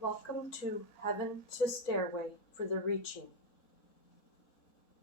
Welcome to Heaven to Stairway for the reaching.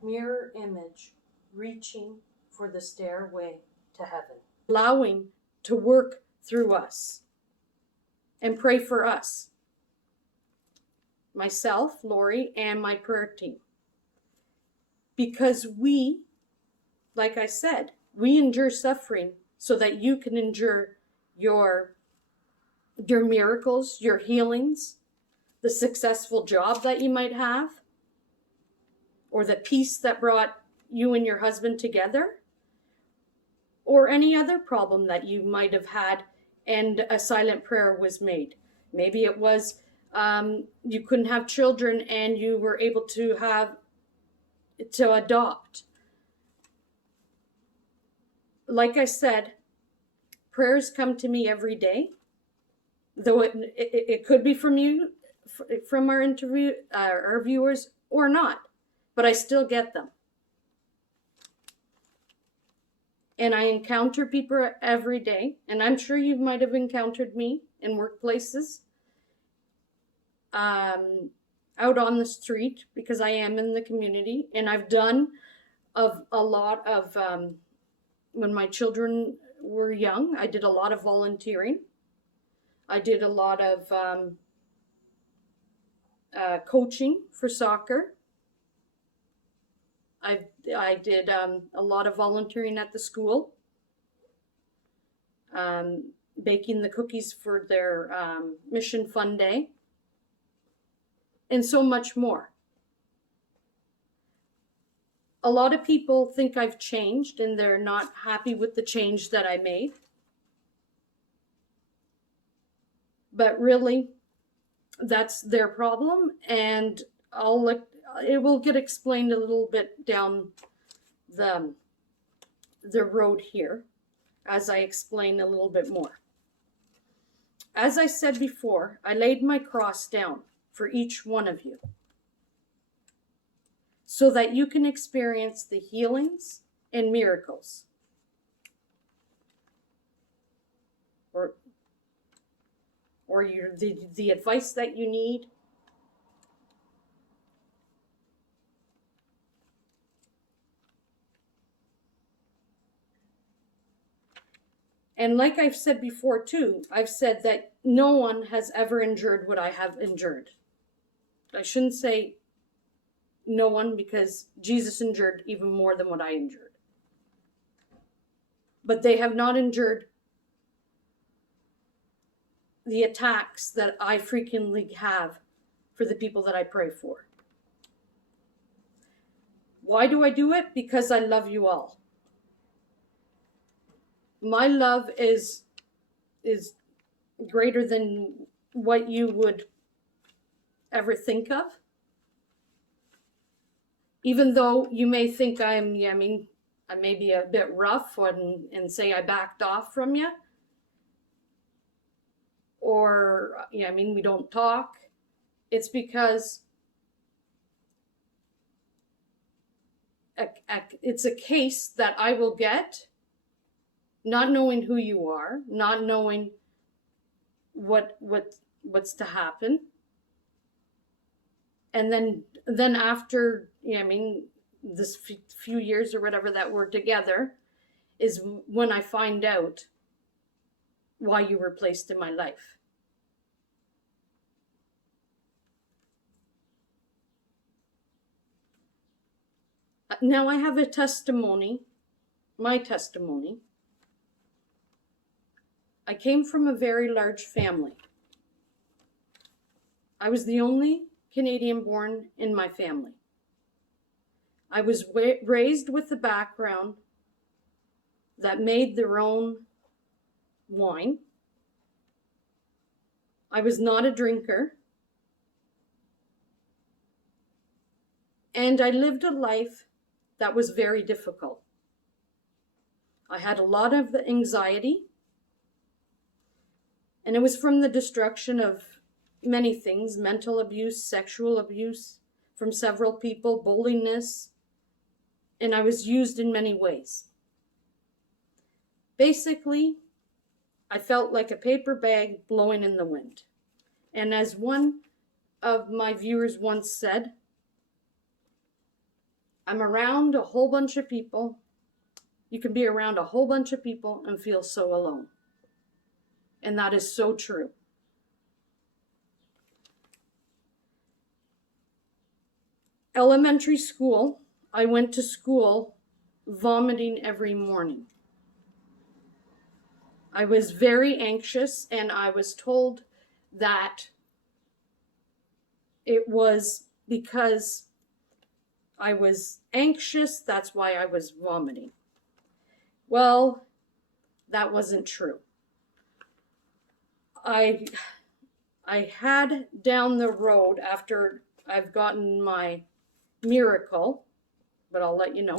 Mirror image, reaching for the stairway to heaven. Allowing to work through us and pray for us. Myself, Lori, and my prayer team. Because we, like I said, we endure suffering so that you can endure your miracles, your healings, the successful job that you might have, or the peace that brought you and your husband together, or any other problem that you might have had and a silent prayer was made. Maybe it was you couldn't have children and you were able to adopt. Like I said, prayers come to me every day, though it could be from you, from our viewers, or not, but I still get them. And I encounter people every day, and I'm sure you might have encountered me in workplaces, out on the street, because I am in the community, and I've done a lot of, when my children were young, I did a lot of volunteering. I did a lot of coaching for soccer. I did a lot of volunteering at the school, baking the cookies for their Mission Fun Day, and so much more. A lot of people think I've changed and they're not happy with the change that I made. But really, that's their problem, and it will get explained a little bit down the road here as I explain a little bit more. As I said before, I laid my cross down for each one of you so that you can experience the healings and miracles, or the advice that you need. And like I've said before too, I've said that no one has ever endured what I have endured. I shouldn't say no one, because Jesus endured even more than what I endured. But they have not endured the attacks that I frequently have for the people that I pray for. Why do I do it? Because I love you all. My love is greater than what you would ever think of. Even though you may think I may be a bit rough and say I backed off from you, or we don't talk. It's because it's a case that I will get, not knowing who you are, not knowing what's to happen, and then after this few years or whatever that we're together is when I find out why you were placed in my life. Now I have a testimony, my testimony. I came from a very large family. I was the only Canadian born in my family. I was raised with a background that made their own wine. I was not a drinker. And I lived a life that was very difficult. I had a lot of anxiety, and it was from the destruction of many things: mental abuse, sexual abuse from several people, bulliness, and I was used in many ways. Basically, I felt like a paper bag blowing in the wind. And as one of my viewers once said, I'm around a whole bunch of people. You can be around a whole bunch of people and feel so alone. And that is so true. Elementary school, I went to school vomiting every morning. I was very anxious, and I was told that it was because I was anxious, that's why I was vomiting. Well, that wasn't true. I had down the road, after I've gotten my miracle, but I'll let you know.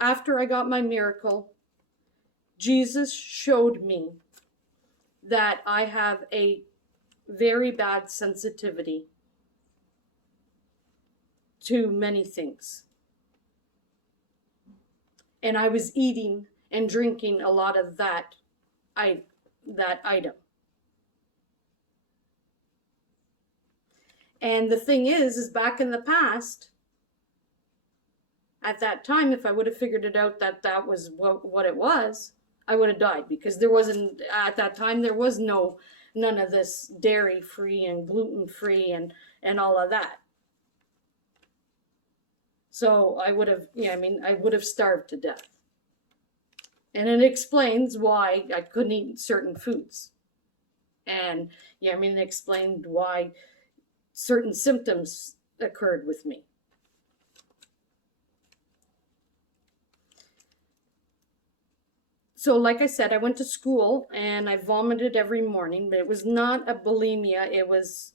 After I got my miracle, Jesus showed me that I have a very bad sensitivity to many things. And I was eating and drinking a lot of that item. And the thing is back in the past, at that time, if I would have figured it out that that was what it was, I would have died, because there wasn't, at that time, there was none of this dairy free and gluten free and all of that. So I would have, I would have starved to death. And it explains why I couldn't eat certain foods. And it explained why certain symptoms occurred with me. So like I said, I went to school and I vomited every morning, but it was not a bulimia. It was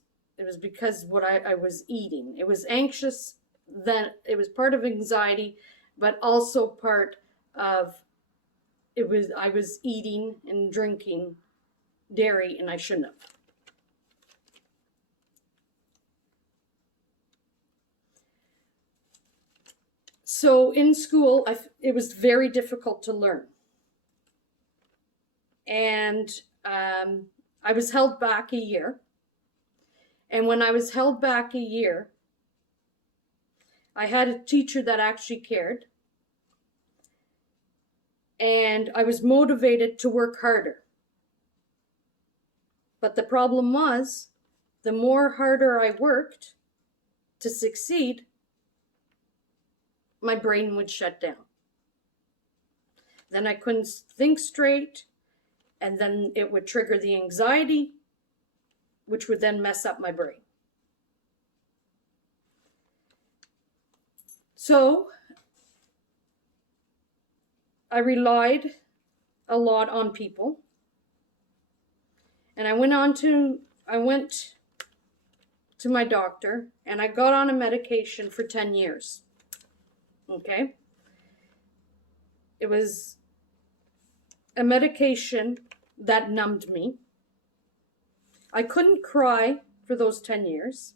because what I was eating. It was anxious, then it was part of anxiety, but also part of I was eating and drinking dairy, and I shouldn't have. So in school, it was very difficult to learn. And I was held back a year. And when I was held back a year, I had a teacher that actually cared. And I was motivated to work harder. But the problem was, the more harder I worked to succeed, my brain would shut down. Then I couldn't think straight, and then it would trigger the anxiety, which would then mess up my brain. So I relied a lot on people. And I went to my doctor, and I got on a medication for 10 years. Okay? It was a medication that numbed me. I couldn't cry for those 10 years.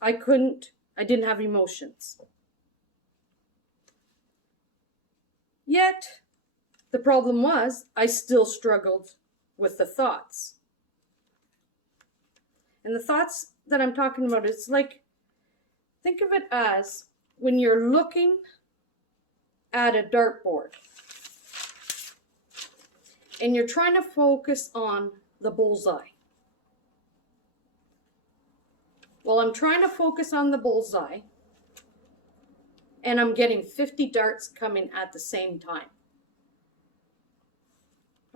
I didn't have emotions. Yet, the problem was, I still struggled with the thoughts. And the thoughts that I'm talking about, it's like, think of it as when you're looking at a dartboard and you're trying to focus on the bullseye. Well, I'm trying to focus on the bullseye, and I'm getting 50 darts coming at the same time.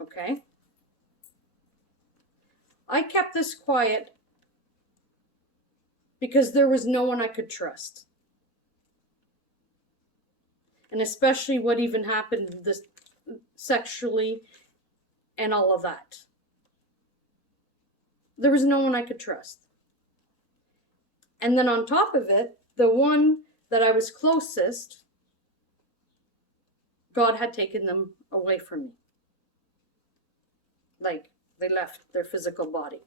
Okay? I kept this quiet because there was no one I could trust. And especially what even happened sexually and all of that. There was no one I could trust. And then on top of it, the one that I was closest, God had taken them away from me. Like, they left their physical body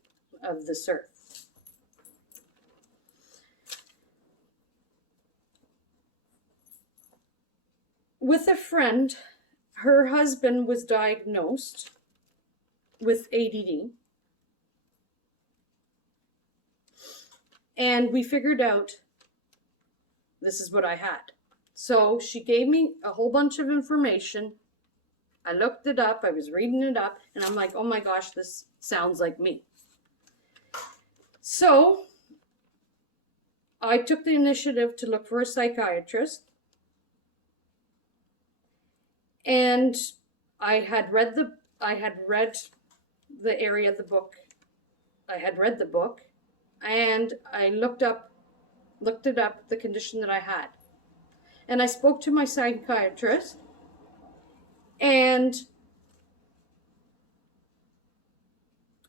of this earth. With a friend, her husband was diagnosed with ADD. And we figured out this is what I had. So she gave me a whole bunch of information. I looked it up, I was reading it up, and I'm like, oh my gosh, this sounds like me. So I took the initiative to look for a psychiatrist. And I had read the area of the book. I had read the book, and I looked it up, the condition that I had. And I spoke to my psychiatrist, and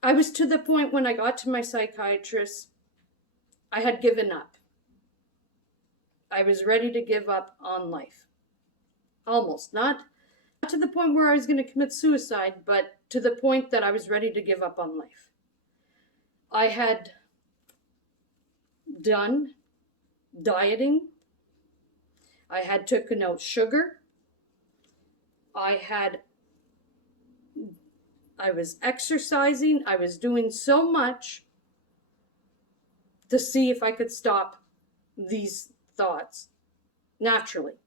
I was to the point when I got to my psychiatrist, I had given up. I was ready to give up on life. Almost. Not to the point where I was going to commit suicide, but to the point that I was ready to give up on life. I had done dieting. I had taken out sugar. I was exercising. I was doing so much to see if I could stop these thoughts naturally.